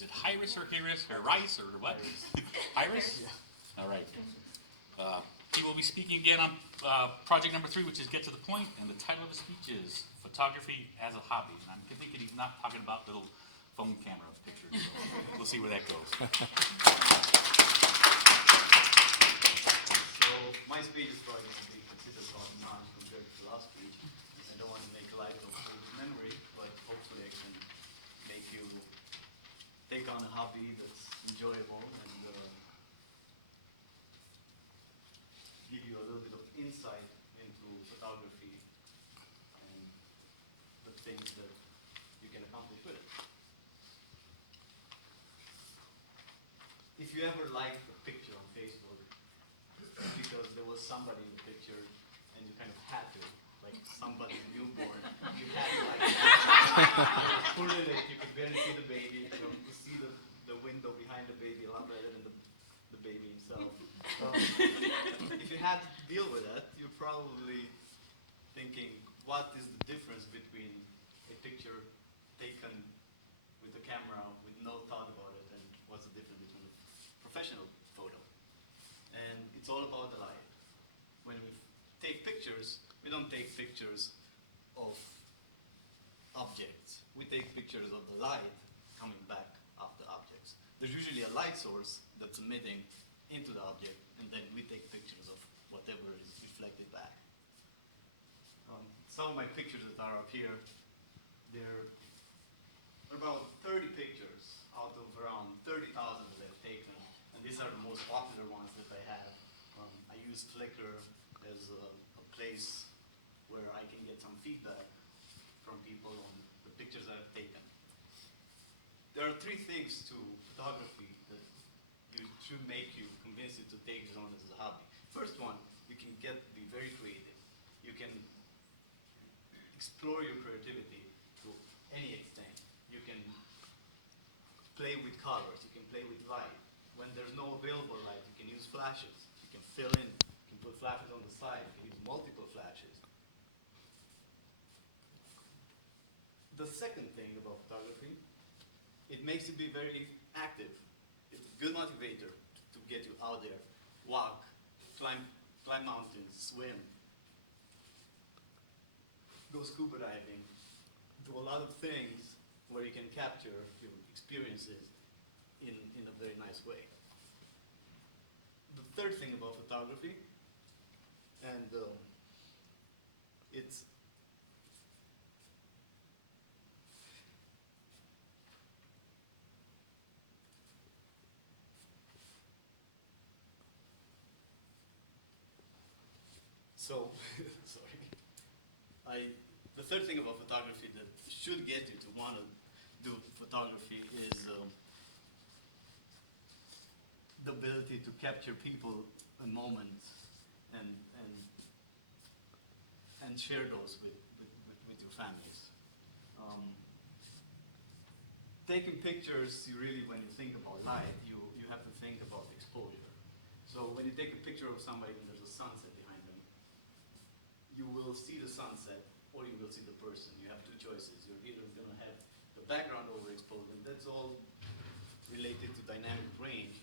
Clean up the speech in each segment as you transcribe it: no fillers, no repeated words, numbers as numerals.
Is it Hyris or Hiris or Rice or what? Hyris? All right. He will be speaking again on project number 3, which is Get to the Point, and the title of his speech is Photography as a Hobby. And I'm thinking he's not talking about little phone camera pictures, so we'll see where that goes. So my speech is probably going to be considered about none compared to the last speech. I don't want to make light of the memory, but hopefully I can make you take on a hobby that's enjoyable and give you a little bit of insight into photography and the things that you can accomplish with it. If you ever liked a picture on Facebook because there was somebody in the picture and you kind of had to, like somebody's newborn, you had to like it. It was poorly lit, you could barely see the baby, you could see the window behind the baby a lot better than the baby himself. If you had to deal with that, you're probably thinking, what is the difference between a picture taken with a camera with no thought about it and what's the difference between a professional photo? And it's all about the light. When we take pictures, we don't take pictures of objects. We take pictures of the light coming back off the objects. There's usually a light source that's emitting into the object, and then we take pictures of whatever is reflected back. Some of my pictures that are up here, they're about 30 pictures out of around 30,000 that I've taken, and these are the most popular ones that I have. I use Flickr as a place where I can get some feedback from people on the pictures that I've taken. There are 3 things to photography that should make you convince you to take this on as a hobby. First one, you can be very creative. You can explore your creativity to any extent. You can play with colors, you can play with light. When there's no available light, you can use flashes. You can fill in, you can put flashes on the side, you can use multiple flashes. The second thing about photography, it makes you be very active. It's a good motivator to get you out there, walk, climb mountains, swim, go scuba diving, do a lot of things where you can capture your experiences in a very nice way. The third thing about photography, and it's so, sorry. The third thing about photography that should get you to want to do photography is the ability to capture people and moments and share those with your families. Taking pictures, when you think about light, you have to think about exposure. So when you take a picture of somebody and there's a sunset behind them, you will see the sunset or you will see the person. You have 2 choices. You're either going to have the background overexposed, and that's all related to dynamic range.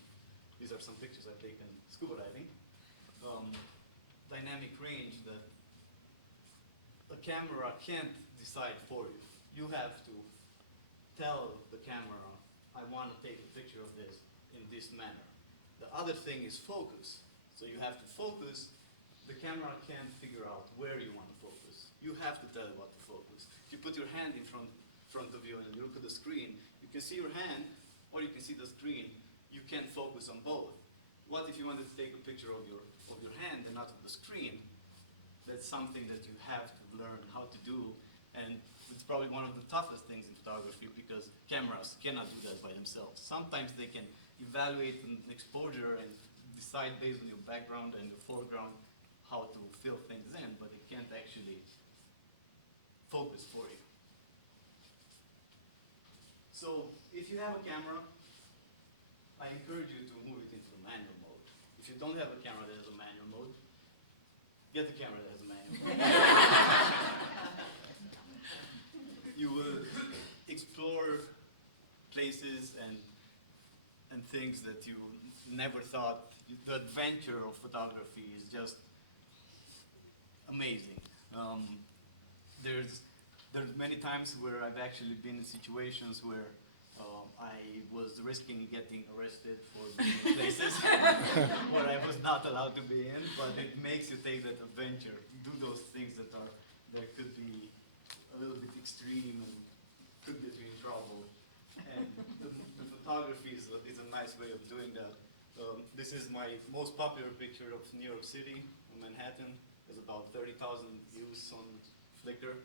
These are some pictures I've taken scuba diving. Dynamic range that a camera can't decide for you. You have to tell the camera, I want to take a picture of this in this manner. The other thing is focus. So you have to focus. The camera can't figure out where you want to focus. You have to tell it what to focus. If you put your hand in front of you and you look at the screen, you can see your hand or you can see the screen. You can't focus on both. What if you wanted to take a picture of your hand and not of the screen? That's something that you have to learn how to do, and it's probably one of the toughest things in photography because cameras cannot do that by themselves. Sometimes they can evaluate an exposure and decide based on your background and your foreground how to fill things in, but they can't actually focus for you. So if you have a camera, I encourage you to move it into the manual mode. If you don't have a camera that has a manual mode, get the camera that has a manual mode. You will explore places and things that you never thought. The adventure of photography is just amazing. There's many times where I've actually been in situations where I was risking getting arrested for being in places where I was not allowed to be in, but it makes you take that adventure, do those things that could be a little bit extreme and could get you in trouble. And the photography is a nice way of doing that. This is my most popular picture of New York City, Manhattan. There's about 30,000 views on Flickr.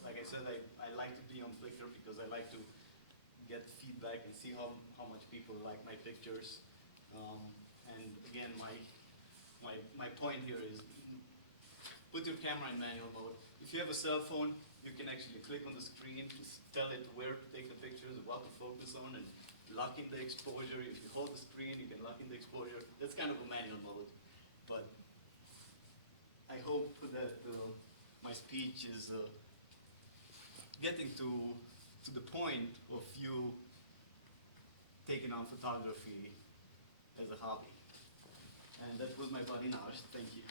Like I said, I like to be on Flickr because I like to get feedback and see how much people like my pictures. And again, my point here is put your camera in manual mode. If you have a cell phone, you can actually click on the screen, tell it where to take the pictures, what to focus on, and lock in the exposure. If you hold the screen, you can lock in the exposure. That's kind of a manual mode. But I hope that my speech is getting to the point of you taking on photography as a hobby. And that was my buddy Nash. Thank you.